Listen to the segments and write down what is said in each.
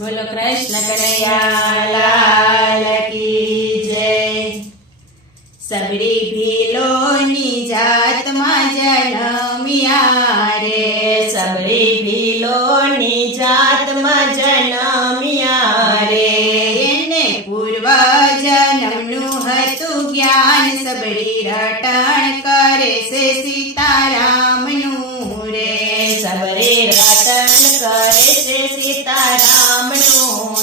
બોલો કૃષ્ણ કનૈયા, લાલ કી જય. સબરી ભીલોની જાતમાં જન્મિયા રે. સબરી ભીલોની જાતમાં જન્મિયા રે. એને પૂર્વ જન્મનું હતું જ્ઞાન. સબરી રટણ કરે છે સીતારામનું રે. સબરે રતન કરે છે સીતારામનું.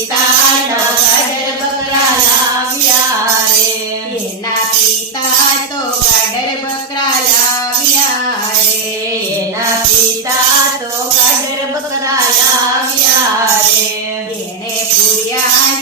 પિતાનો ગડર બકરા લાવ્યા રે એના પિતા તો ગડર બકરા લાવ્યા રે. એના પિતા તો ગડર બકરા લાવ્યા રે. એને પૂર્યા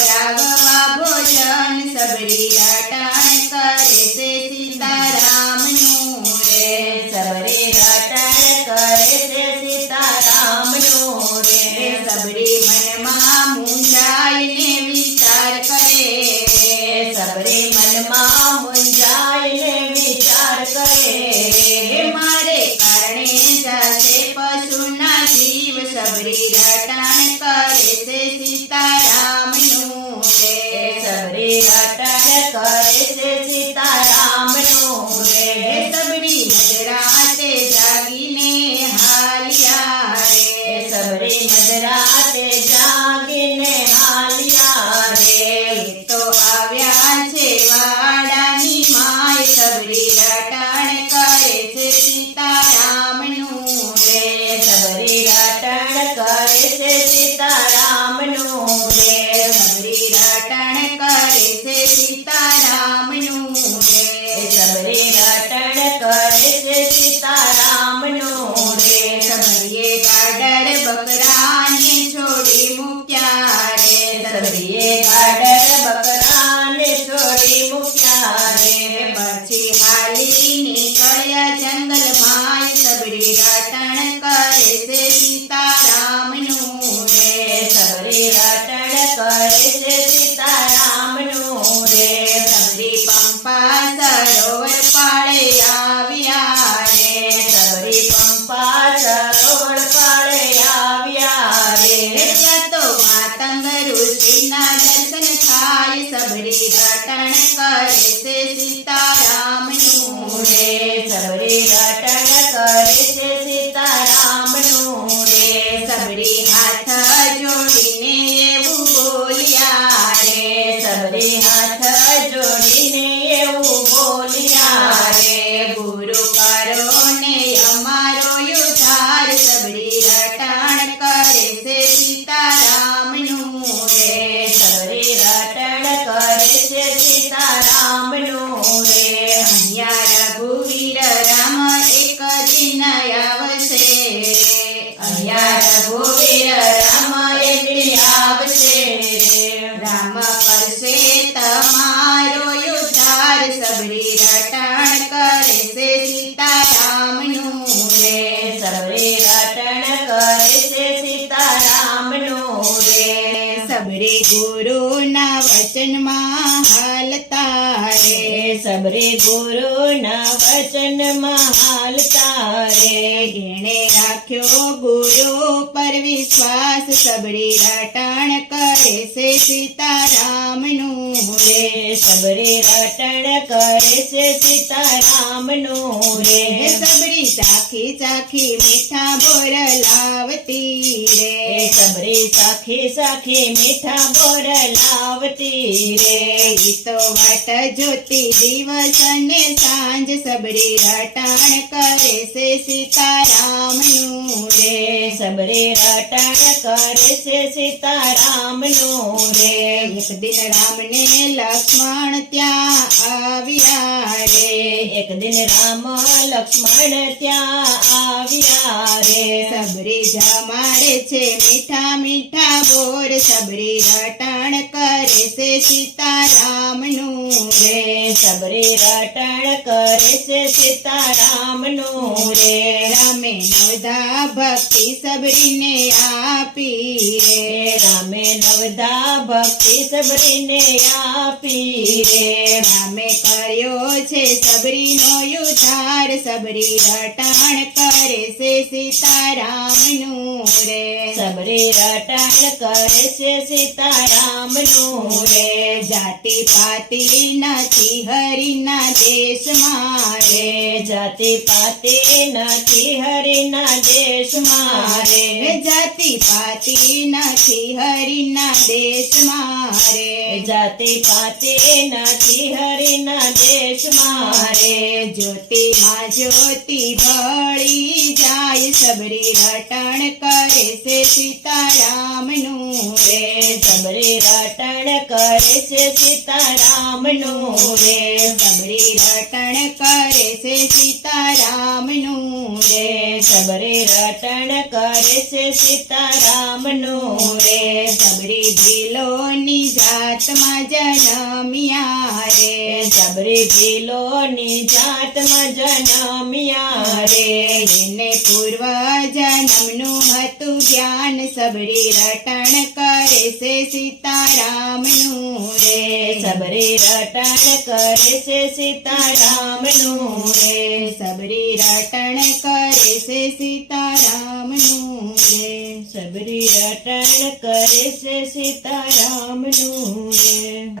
વરાગમાં ભોજન સબરી રટાણ કરે છે સીતારામનું રે. સબરી રટાણ કરે છે સીતારામનું રે. સબરી મનમાં મૂંઝાઈને વિચાર કરે કરે છે રઘુવીર રામ એટલી આવશે રામ પરસે તમારો ઉદ્ધાર સબરી રટણ કરે સીતા રામનું રે સબરી રટણ કરે સીતા રામનું રે સબરે ગુરુના વચનમાં હાલતા રે સબરે ગુરુના વચનમાં હાલતા રે ગેણે રાખ્યો ગુરુ પર વિશ્વાસ સબરી રટણ કરે છે સીતારામનું રે. સબરે રટણ કરે છે સીતારામનું રે. સબરી ચાખી ચાખી મીઠા બોર લાવતી સબરી સાખે સાખે મીઠા બોર લાવતી રે. તો વાટ જોતી દિવસ ને સાંજ સબરી રટાણ કરે છે સીતારામનું રે. રે સબરે રટાણ કરે છે સીતારામનું રે. એક દિન રામને લક્ષ્મણ ત્યાં આવ્યા રે. એક દિન રામ લક્ષ્મણ ત્યાં આવ્યા રે. સબરી જમાડે છે મીઠા મીઠા બોર સબરી રટાણ કરે છે સીતારામનું રે. સબરી રટણ કરે છે સીતારામનું રે. રામે નવધા ભક્તિ સબરીને આપી રે. રમે નવધા ભક્તિ સબરીને આપી રે. રામે કર્યો છે સબરીનો યુધાર સબરી રટાણ કરે છે સીતારામનું રે. સબરે રટણ કરે છે સીતારામનું રે. જાતિ પાતિ નથી હરિના દેશમાં રે. જાતિ પાતિ નથી હરિના દેશમાં રે. રે જાતિ પાતિ નથી હરિના દેશમાં રે. જાતિ પાતિ નથી હરિના દેશમાં રે. જ્યોતિમાં જ્યોતિ ભળી સીતારામનું રે, સબરી રટણ કરે છે સીતારામનું રે. સબરે રટણ કરે છે સીતારામનું રે, સબરી ભીલોની જાતમાં જન્મ્યા રે. સબરી ભીલોની જાતમાં જનમિયા રે. એને પૂર્વ જન્મનું હતું જ્ઞાન. સબરી રટણ કરે છે સીતારામનું સબરે રટણ કરે છે સીતારામનું રે. સબરી રટણ કરે છે સીતારામનું રે. સબરી રટણ કરે છે સીતારામનું રે.